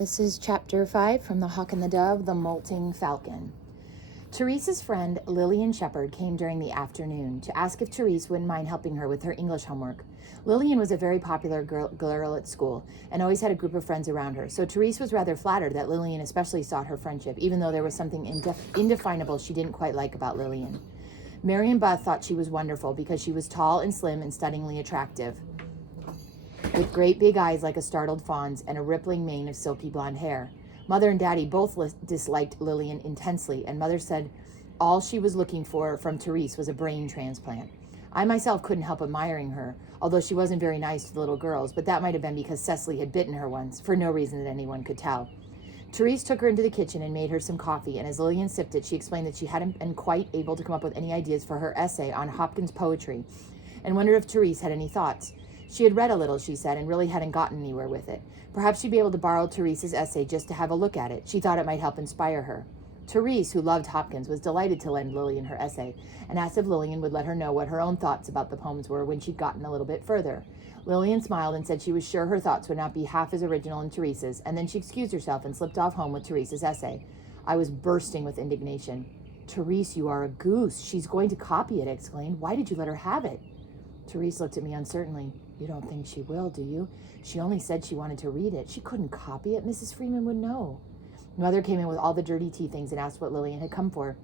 This is chapter 5 from The Hawk and the Dove, The Molting Falcon. Teresa's friend Lillian Shepherd came during the afternoon to ask if Therese wouldn't mind helping her with her English homework. Lillian was a very popular girl at school and always had a group of friends around her, so Therese was rather flattered that Lillian especially sought her friendship, even though there was something indefinable she didn't quite like about Lillian. Marion Buth thought she was wonderful because she was tall and slim and stunningly attractive, with great big eyes like a startled fawn's and a rippling mane of silky blonde hair. Mother and Daddy both disliked Lillian intensely, and Mother said all she was looking for from Therese was a brain transplant. I myself couldn't help admiring her, although she wasn't very nice to the little girls, but that might have been because Cecily had bitten her once, for no reason that anyone could tell. Therese took her into the kitchen and made her some coffee, and as Lillian sipped it, she explained that she hadn't been quite able to come up with any ideas for her essay on Hopkins' poetry, and wondered if Therese had any thoughts. She had read a little, she said, and really hadn't gotten anywhere with it. Perhaps she'd be able to borrow Therese's essay just to have a look at it. She thought it might help inspire her. Therese, who loved Hopkins, was delighted to lend Lillian her essay, and asked if Lillian would let her know what her own thoughts about the poems were when she'd gotten a little bit further. Lillian smiled and said she was sure her thoughts would not be half as original as Therese's, and then she excused herself and slipped off home with Therese's essay. I was bursting with indignation. "Therese, you are a goose. She's going to copy it," I exclaimed. "Why did you let her have it?" Therese looked at me uncertainly. "You don't think she will, do you? She only said she wanted to read it. She couldn't copy it. Mrs. Freeman would know." Mother came in with all the dirty tea things and asked what Lillian had come for.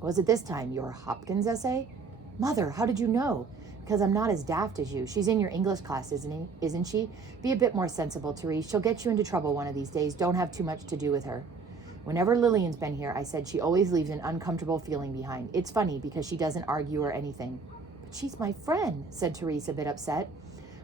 "Was it this time your Hopkins essay?" "Mother, how did you know?" "Because I'm not as daft as you. She's in your English class, isn't she? Be a bit more sensible, Therese. She'll get you into trouble one of these days. Don't have too much to do with her." "Whenever Lillian's been here," I said, "she always leaves an uncomfortable feeling behind. It's funny because she doesn't argue or anything." "But she's my friend," said Therese, a bit upset.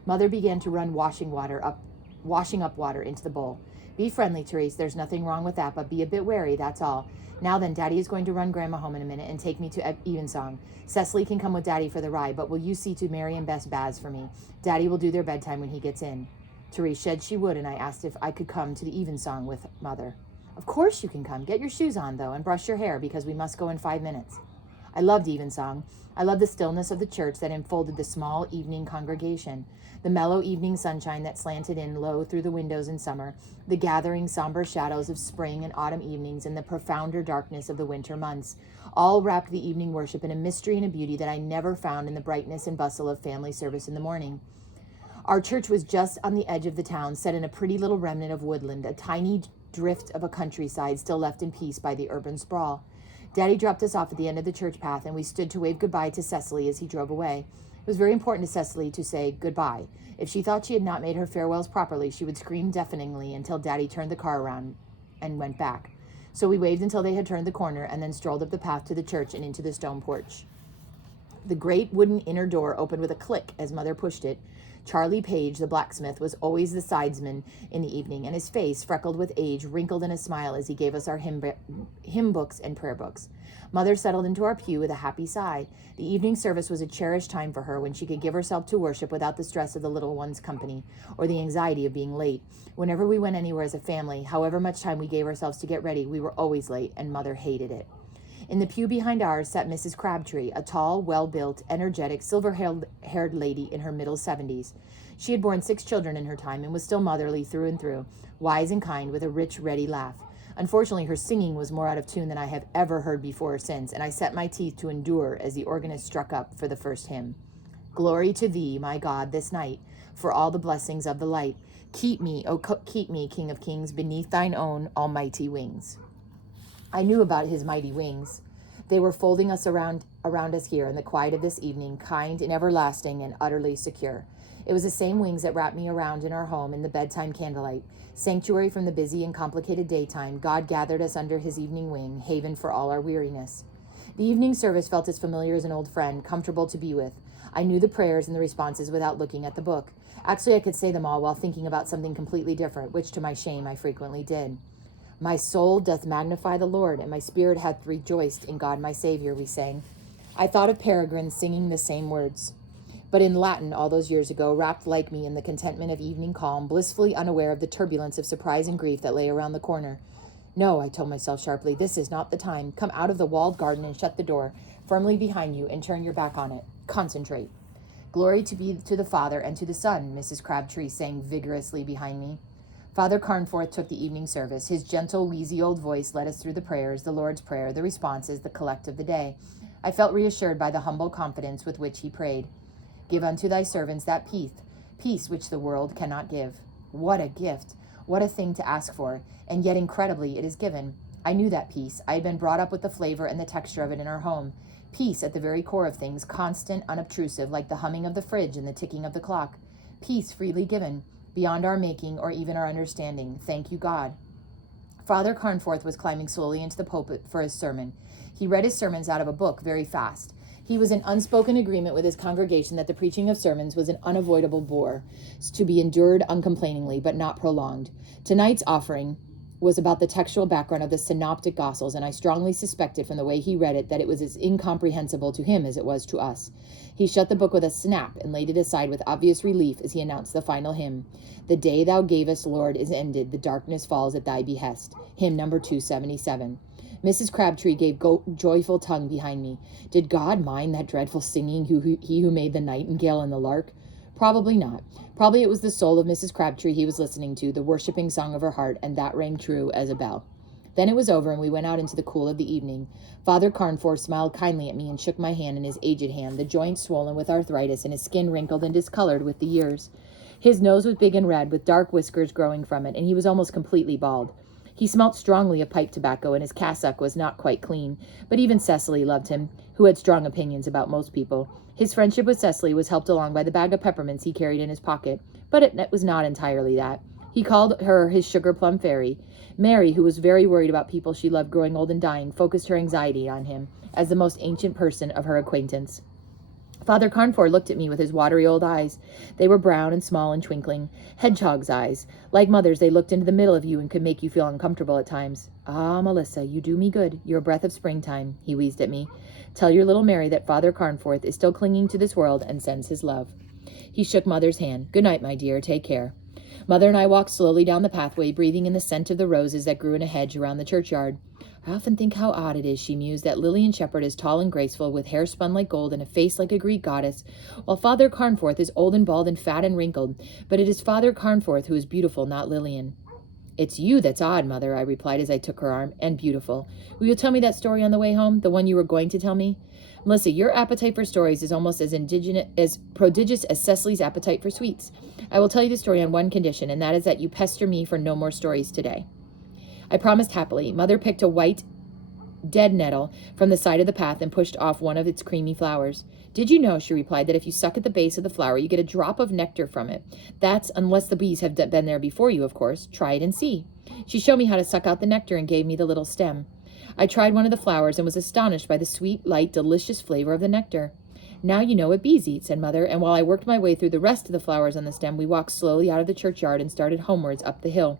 Mother began to run washing up water into the bowl. "Be friendly, Therese. There's nothing wrong with that, but be a bit wary, that's all. Now then, Daddy is going to run Grandma home in a minute and take me to Evensong. Cecily can come with Daddy for the ride, but will you see to Mary and Bess baths for me? Daddy will do their bedtime when he gets in." Therese said she would, and I asked if I could come to the Evensong with Mother. "Of course you can come. Get your shoes on, though, and brush your hair, because we must go in 5 minutes." I loved Evensong. I loved the stillness of the church that enfolded the small evening congregation, the mellow evening sunshine that slanted in low through the windows in summer, the gathering somber shadows of spring and autumn evenings, and the profounder darkness of the winter months, all wrapped the evening worship in a mystery and a beauty that I never found in the brightness and bustle of family service in the morning. Our church was just on the edge of the town, set in a pretty little remnant of woodland, a tiny drift of a countryside still left in peace by the urban sprawl. Daddy dropped us off at the end of the church path, and we stood to wave goodbye to Cecily as he drove away. It was very important to Cecily to say goodbye. If she thought she had not made her farewells properly, she would scream deafeningly until Daddy turned the car around and went back. So we waved until they had turned the corner and then strolled up the path to the church and into the stone porch. The great wooden inner door opened with a click as Mother pushed it. Charlie Page, the blacksmith, was always the sidesman in the evening, and his face, freckled with age, wrinkled in a smile as he gave us our hymn books and prayer books. Mother settled into our pew with a happy sigh. The evening service was a cherished time for her, when she could give herself to worship without the stress of the little one's company or the anxiety of being late. Whenever we went anywhere as a family, however much time we gave ourselves to get ready, we were always late, and Mother hated it. In the pew behind ours sat Mrs. Crabtree, a tall, well-built, energetic, silver-haired lady in her middle 70s. She had borne 6 children in her time and was still motherly through and through, wise and kind, with a rich, ready laugh. Unfortunately, her singing was more out of tune than I have ever heard before or since, and I set my teeth to endure as the organist struck up for the first hymn. "Glory to thee, my God, this night, for all the blessings of the light. Keep me, keep me, King of kings, beneath thine own almighty wings." I knew about his mighty wings. They were folding us around us here in the quiet of this evening, kind and everlasting and utterly secure. It was the same wings that wrapped me around in our home in the bedtime candlelight. Sanctuary from the busy and complicated daytime, God gathered us under his evening wing, haven for all our weariness. The evening service felt as familiar as an old friend, comfortable to be with. I knew the prayers and the responses without looking at the book. Actually, I could say them all while thinking about something completely different, which to my shame I frequently did. "My soul doth magnify the Lord, and my spirit hath rejoiced in God my Savior," we sang. I thought of Peregrine singing the same words, but in Latin all those years ago, wrapped like me in the contentment of evening calm, blissfully unaware of the turbulence of surprise and grief that lay around the corner. "No," I told myself sharply, "this is not the time. Come out of the walled garden and shut the door firmly behind you and turn your back on it. Concentrate." "Glory to be to the Father and to the Son," Mrs. Crabtree sang vigorously behind me. Father Carnforth took the evening service. His gentle, wheezy old voice led us through the prayers, the Lord's Prayer, the responses, the collect of the day. I felt reassured by the humble confidence with which he prayed. Give unto thy servants that peace which the world cannot give. What a gift! What a thing to ask for! And yet incredibly it is given. I knew that peace. I had been brought up with the flavor and the texture of it in our home. Peace at the very core of things, constant, unobtrusive, like the humming of the fridge and the ticking of the clock. Peace freely given, beyond our making or even our understanding. Thank you, God. Father Carnforth was climbing slowly into the pulpit for his sermon. He read his sermons out of a book very fast. He was in unspoken agreement with his congregation that the preaching of sermons was an unavoidable bore, to be endured uncomplainingly, but not prolonged. Tonight's offering was about the textual background of the Synoptic Gospels, and I strongly suspected from the way he read it that it was as incomprehensible to him as it was to us. He shut the book with a snap and laid it aside with obvious relief as he announced the final hymn. The day thou gavest, Lord, is ended. The darkness falls at thy behest. Hymn number 277. Mrs. Crabtree gave joyful tongue behind me. Did God mind that dreadful singing, he who made the nightingale and the lark? Probably not. Probably it was the soul of Mrs. Crabtree he was listening to, the worshiping song of her heart, and that rang true as a bell. Then it was over, and we went out into the cool of the evening. Father Carnforth smiled kindly at me and shook my hand in his aged hand, the joints swollen with arthritis and his skin wrinkled and discolored with the years. His nose was big and red, with dark whiskers growing from it, and he was almost completely bald. He smelt strongly of pipe tobacco, and his cassock was not quite clean, but even Cecily loved him, who had strong opinions about most people. His friendship with Cecily was helped along by the bag of peppermints he carried in his pocket, but it was not entirely that. He called her his sugar plum fairy. Mary, who was very worried about people she loved growing old and dying, focused her anxiety on him as the most ancient person of her acquaintance. Father Carnforth looked at me with his watery old eyes. They were brown and small and twinkling. Hedgehog's eyes. Like Mother's, they looked into the middle of you and could make you feel uncomfortable at times. Ah, Melissa, you do me good. You're a breath of springtime, he wheezed at me. Tell your little Mary that Father Carnforth is still clinging to this world and sends his love. He shook Mother's hand. Good night, my dear. Take care. Mother and I walked slowly down the pathway, breathing in the scent of the roses that grew in a hedge around the churchyard. I often think how odd it is, she mused, that Lillian Shepherd is tall and graceful, with hair spun like gold and a face like a Greek goddess, while Father Carnforth is old and bald and fat and wrinkled. But it is Father Carnforth who is beautiful, not Lillian. It's you that's odd, Mother, I replied as I took her arm, and beautiful. Will you tell me that story on the way home, the one you were going to tell me? Melissa, your appetite for stories is almost as prodigious as Cecily's appetite for sweets. I will tell you the story on one condition, and that is that you pester me for no more stories today. I promised happily. Mother picked a white dead nettle from the side of the path and pushed off one of its creamy flowers. Did you know, she replied, that if you suck at the base of the flower, you get a drop of nectar from it. That's unless the bees have been there before you, of course. Try it and see. She showed me how to suck out the nectar and gave me the little stem. I tried one of the flowers and was astonished by the sweet, light, delicious flavor of the nectar. Now you know what bees eat, said Mother, and while I worked my way through the rest of the flowers on the stem, we walked slowly out of the churchyard and started homewards up the hill.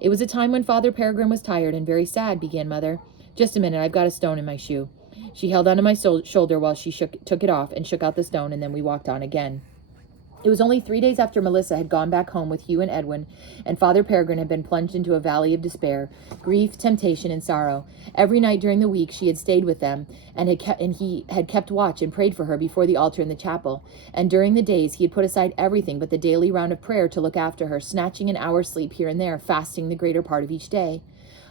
It was a time when Father Peregrine was tired and very sad, began Mother. Just a minute, I've got a stone in my shoe. She held onto my shoulder while she took it off and shook out the stone, and then we walked on again. It was only 3 days after Melissa had gone back home with Hugh and Edwin, and Father Peregrine had been plunged into a valley of despair, grief, temptation, and sorrow. Every night during the week she had stayed with them, and he had kept watch and prayed for her before the altar in the chapel. And during the days he had put aside everything but the daily round of prayer to look after her, snatching an hour's sleep here and there, fasting the greater part of each day.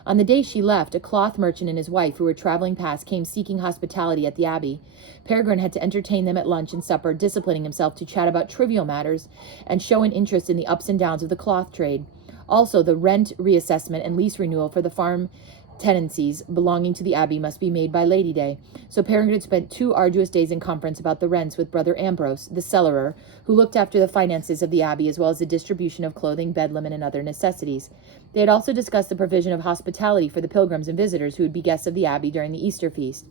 On the day she left, a cloth merchant and his wife, who were traveling past, came seeking hospitality at the Abbey. Peregrine had to entertain them at lunch and supper, disciplining himself to chat about trivial matters and show an interest in the ups and downs of the cloth trade. Also, the rent reassessment and lease renewal for the farm tenancies belonging to the Abbey must be made by Lady Day. So Peregrine spent 2 arduous days in conference about the rents with Brother Ambrose, the cellarer, who looked after the finances of the Abbey as well as the distribution of clothing, bed linen, and other necessities. They had also discussed the provision of hospitality for the pilgrims and visitors who would be guests of the Abbey during the Easter feast.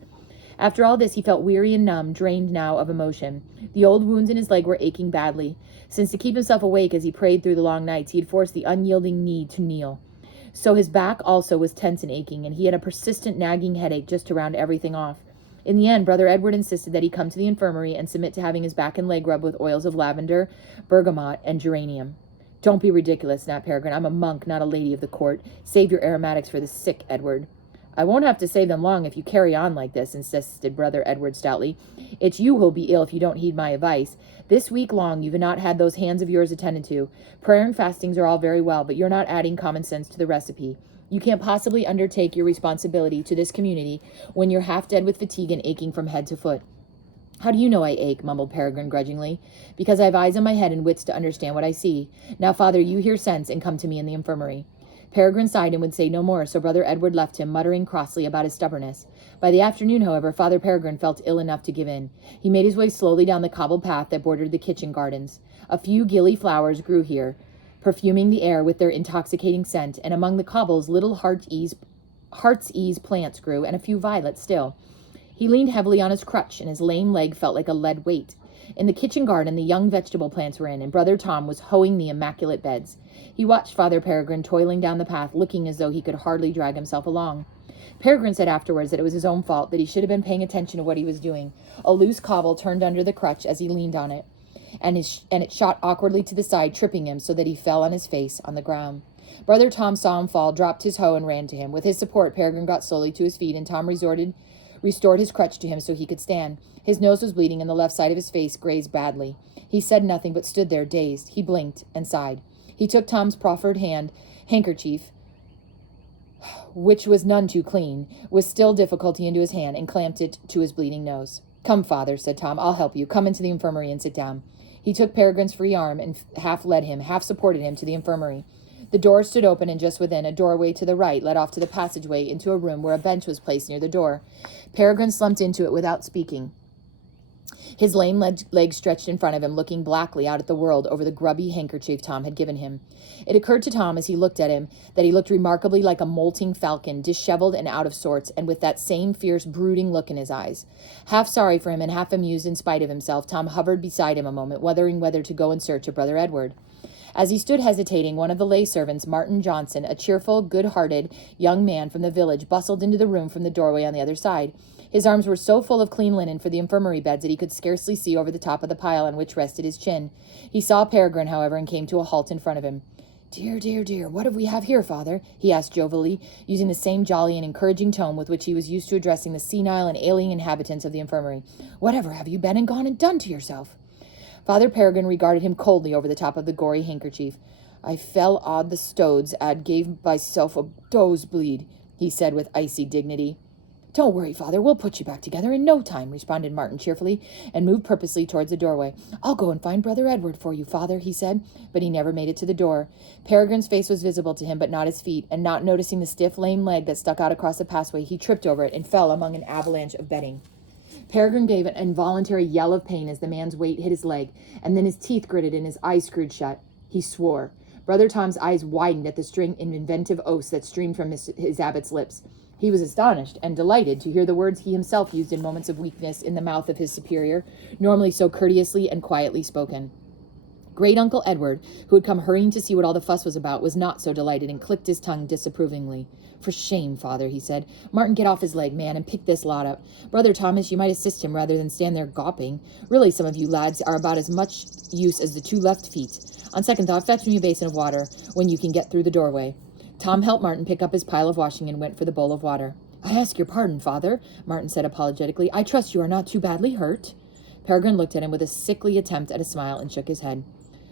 After all this, he felt weary and numb, drained now of emotion. The old wounds in his leg were aching badly, since to keep himself awake as he prayed through the long nights, he had forced the unyielding knee to kneel. So his back also was tense and aching, and he had a persistent nagging headache just to round everything off. In the end, Brother Edward insisted that he come to the infirmary and submit to having his back and leg rubbed with oils of lavender, bergamot, and geranium. Don't be ridiculous, snapped Peregrine. I'm a monk, not a lady of the court. Save your aromatics for the sick, Edward. I won't have to save them long if you carry on like this, insisted Brother Edward stoutly. It's you who'll be ill if you don't heed my advice. This week long you've not had those hands of yours attended to. Prayer and fastings are all very well, but you're not adding common sense to the recipe. You can't possibly undertake your responsibility to this community when you're half dead with fatigue and aching from head to foot. How do you know I ache? Mumbled Peregrine grudgingly. Because I've eyes in my head and wits to understand what I see. Now, Father, you hear sense and come to me in the infirmary. Peregrine sighed and would say no more, so Brother Edward left him, muttering crossly about his stubbornness. By the afternoon, however, Father Peregrine felt ill enough to give in. He made his way slowly down the cobbled path that bordered the kitchen gardens. A few gilly flowers grew here, perfuming the air with their intoxicating scent, and among the cobbles little heart's ease plants grew, and a few violets still. He leaned heavily on his crutch, and his lame leg felt like a lead weight. In the kitchen garden, the young vegetable plants were in, and Brother Tom was hoeing the immaculate beds. He watched Father Peregrine toiling down the path, looking as though he could hardly drag himself along. Peregrine said afterwards that it was his own fault, that he should have been paying attention to what he was doing. A loose cobble turned under the crutch as he leaned on it, and it shot awkwardly to the side, tripping him so that he fell on his face on the ground. Brother Tom saw him fall, dropped his hoe, and ran to him. With his support, Peregrine got slowly to his feet, and Tom restored his crutch to him so he could stand. His nose was bleeding, and the left side of his face grazed badly. He said nothing, but stood there, dazed. He blinked and sighed. He took Tom's proffered handkerchief, which was none too clean, with still difficulty into his hand, and clamped it to his bleeding nose. Come, Father, said Tom, I'll help you. Come into the infirmary and sit down. He took Peregrine's free arm and half led him, half supported him to the infirmary. The door stood open, and just within, a doorway to the right led off to the passageway into a room where a bench was placed near the door. Peregrine slumped into it without speaking, his lame leg stretched in front of him, looking blackly out at the world over the grubby handkerchief Tom had given him. It occurred to Tom as he looked at him that he looked remarkably like a molting falcon, disheveled and out of sorts, and with that same fierce, brooding look in his eyes. Half sorry for him and half amused in spite of himself, Tom hovered beside him a moment, wondering whether to go in search of Brother Edward. As he stood hesitating, one of the lay servants, Martin Johnson, a cheerful, good-hearted young man from the village, bustled into the room from the doorway on the other side. His arms were so full of clean linen for the infirmary beds that he could scarcely see over the top of the pile on which rested his chin. He saw Peregrine, however, and came to a halt in front of him. Dear, dear, dear, what have we here, Father? He asked jovially, using the same jolly and encouraging tone with which he was used to addressing the senile and ailing inhabitants of the infirmary. Whatever have you been and gone and done to yourself? Father Peregrine regarded him coldly over the top of the gory handkerchief. I fell on the stodes and gave myself a nosebleed, he said with icy dignity. Don't worry, Father, we'll put you back together in no time, responded Martin cheerfully, and moved purposely towards the doorway. I'll go and find Brother Edward for you, Father, he said, but he never made it to the door. Peregrine's face was visible to him, but not his feet, and not noticing the stiff, lame leg that stuck out across the passway, he tripped over it and fell among an avalanche of bedding. Peregrine gave an involuntary yell of pain as the man's weight hit his leg, and then his teeth gritted and his eyes screwed shut. He swore. Brother Tom's eyes widened at the string of inventive oaths that streamed from his abbot's lips. He was astonished and delighted to hear the words he himself used in moments of weakness in the mouth of his superior, normally so courteously and quietly spoken. Great-uncle Edward, who had come hurrying to see what all the fuss was about, was not so delighted and clicked his tongue disapprovingly. For shame, Father, he said. Martin, get off his leg, man, and pick this lot up. Brother Thomas, you might assist him rather than stand there gawping. Really, some of you lads are about as much use as the two left feet. On second thought, fetch me a basin of water when you can get through the doorway. Tom helped Martin pick up his pile of washing and went for the bowl of water. I ask your pardon, Father, Martin said apologetically. I trust you are not too badly hurt. Peregrine looked at him with a sickly attempt at a smile and shook his head.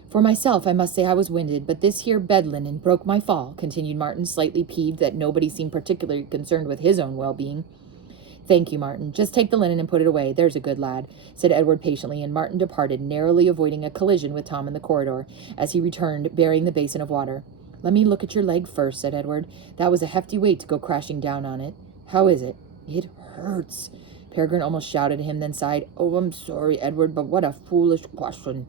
For myself, I must say I was winded, but this here bed linen broke my fall, continued Martin, slightly peeved that nobody seemed particularly concerned with his own well-being. Thank you, Martin. Just take the linen and put it away. There's a good lad, said Edward patiently, and Martin departed, narrowly avoiding a collision with Tom in the corridor, as he returned, bearing the basin of water. Let me look at your leg first, said Edward. That was a hefty weight to go crashing down on it. How is it? It hurts. Peregrine almost shouted at him, then sighed. Oh, I'm sorry, Edward, but what a foolish question.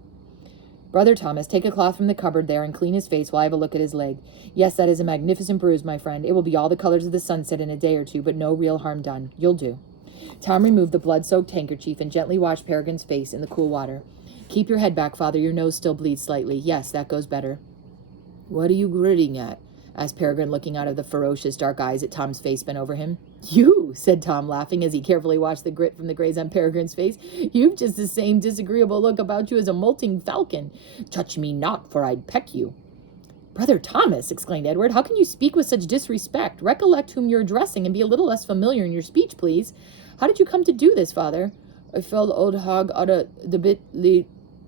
Brother Thomas, take a cloth from the cupboard there and clean his face while I have a look at his leg. Yes, that is a magnificent bruise, my friend. It will be all the colors of the sunset in a day or two, but no real harm done. You'll do. Tom removed the blood-soaked handkerchief and gently washed Peregrine's face in the cool water. Keep your head back, Father. Your nose still bleeds slightly. Yes, that goes better. What are you gritting at? Asked Peregrine, looking out of the ferocious dark eyes at Tom's face bent over him. You, said Tom, laughing as he carefully washed the grit from the graze on Peregrine's face. You've just the same disagreeable look about you as a molting falcon. Touch me not, for I'd peck you. Brother Thomas, exclaimed Edward, how can you speak with such disrespect? Recollect whom you're addressing, and be a little less familiar in your speech, please. How did you come to do this, father? I fell old hog out of the bit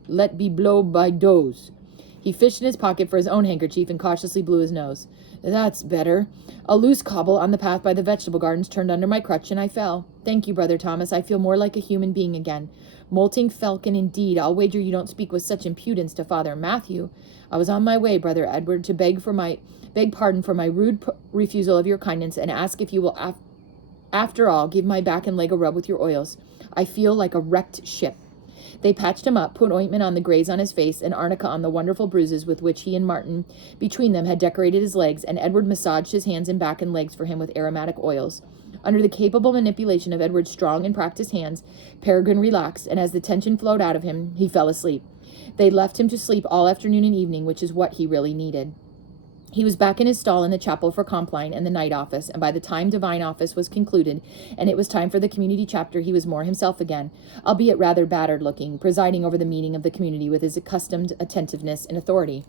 let be blow by doze. He fished in his pocket for his own handkerchief and cautiously blew his nose. That's better. A loose cobble on the path by the vegetable gardens turned under my crutch, and I fell. Thank you, Brother Thomas. I feel more like a human being again. Molting falcon, indeed. I'll wager you don't speak with such impudence to Father Matthew. I was on my way, Brother Edward, to beg pardon for my rude refusal of your kindness, and ask if you will, after all, give my back and leg a rub with your oils. I feel like a wrecked ship. They patched him up, put ointment on the graze on his face, and arnica on the wonderful bruises with which he and Martin, between them, had decorated his legs, and Edward massaged his hands and back and legs for him with aromatic oils. Under the capable manipulation of Edward's strong and practiced hands, Peregrine relaxed, and as the tension flowed out of him, he fell asleep. They left him to sleep all afternoon and evening, which is what he really needed. He was back in his stall in the chapel for Compline and the night office, and by the time divine office was concluded, and it was time for the community chapter, he was more himself again, albeit rather battered-looking, presiding over the meeting of the community with his accustomed attentiveness and authority.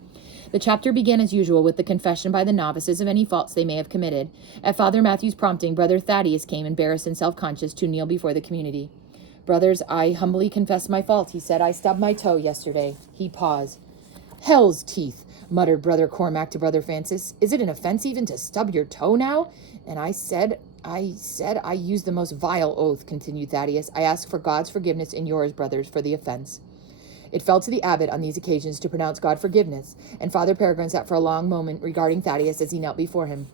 The chapter began as usual with the confession by the novices of any faults they may have committed. At Father Matthew's prompting, Brother Thaddeus came, embarrassed and self-conscious, to kneel before the community. Brothers, I humbly confess my fault, he said. I stubbed my toe yesterday. He paused. Hell's teeth, muttered Brother Cormac to Brother Francis. Is it an offense even to stub your toe now? And I said I used the most vile oath, continued Thaddeus. I ask for God's forgiveness and yours, brothers, for the offense. It fell to the abbot on these occasions to pronounce God forgiveness, and Father Peregrine sat for a long moment regarding Thaddeus as he knelt before him.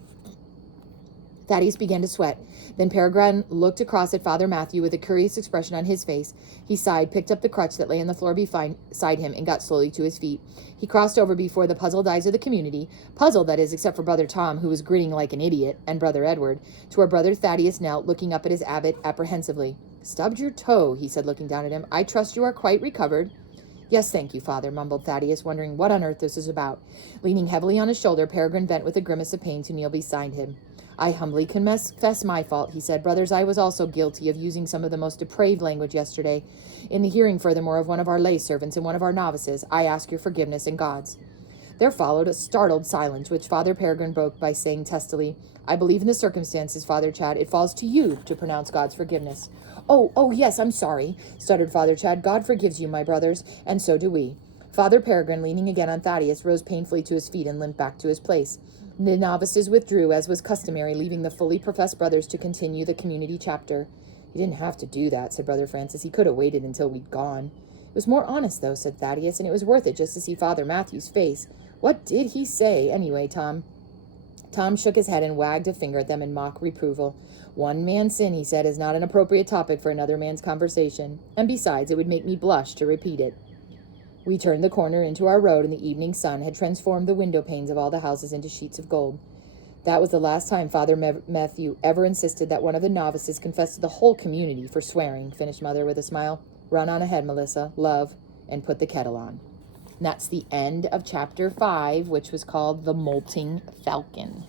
Thaddeus began to sweat. Then Peregrine looked across at Father Matthew with a curious expression on his face. He sighed, picked up the crutch that lay on the floor beside him, and got slowly to his feet. He crossed over before the puzzled eyes of the community, puzzled, that is, except for Brother Tom, who was grinning like an idiot, and Brother Edward, to where Brother Thaddeus knelt, looking up at his abbot apprehensively. Stubbed your toe, he said, looking down at him. I trust you are quite recovered. Yes, thank you, Father, mumbled Thaddeus, wondering what on earth this was about. Leaning heavily on his shoulder, Peregrine bent with a grimace of pain to kneel beside him. I humbly confess my fault, he said. Brothers, I was also guilty of using some of the most depraved language yesterday. In the hearing, furthermore, of one of our lay servants and one of our novices, I ask your forgiveness and God's. There followed a startled silence, which Father Peregrine broke by saying testily, I believe in the circumstances, Father Chad. It falls to you to pronounce God's forgiveness. Oh, yes, I'm sorry, stuttered Father Chad. God forgives you, my brothers, and so do we. Father Peregrine, leaning again on Thaddeus, rose painfully to his feet and limped back to his place. The novices withdrew, as was customary, leaving the fully professed brothers to continue the community chapter. He didn't have to do that, said Brother Francis. He could have waited until we'd gone. It was more honest, though, said Thaddeus, and it was worth it just to see Father Matthew's face. What did he say, anyway, Tom? Tom shook his head and wagged a finger at them in mock reproval. One man's sin, he said, is not an appropriate topic for another man's conversation, and besides, it would make me blush to repeat it. We turned the corner into our road, and the evening sun had transformed the window panes of all the houses into sheets of gold. That was the last time Father Matthew ever insisted that one of the novices confess to the whole community for swearing, finished Mother with a smile. Run on ahead, Melissa, love, and put the kettle on. And that's the end of chapter 5, which was called The Molting Falcon.